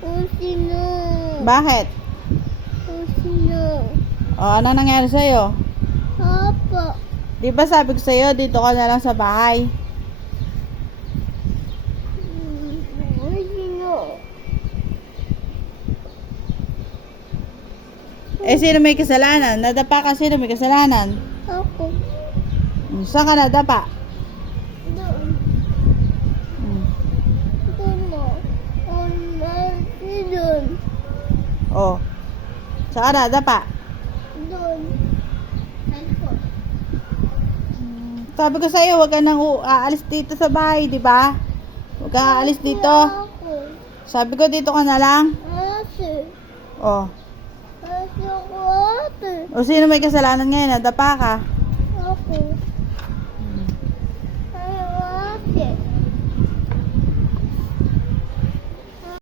Kung sino. Bakit? Kung sino. O, ano nangyari sa'yo? Papa. Di ba sabi ko sa'yo, dito ka na lang sa bahay? Kung sino. Eh, sino may kasalanan? Nadapa ka, sino may kasalanan? Ako. Saan ka nadapa? Doon. Hmm. Doon mo. Doon. O. Saan ka nadapa? Doon. Cellphone. Sabi ko sa'yo, huwag ka nang aalis dito sa bahay, di ba? Huwag ka aalis dito. Ako. Sabi ko, dito ka na lang. Ate. O. Ate ako ate. O, sino may kasalanan ngayon? Nadapa ka.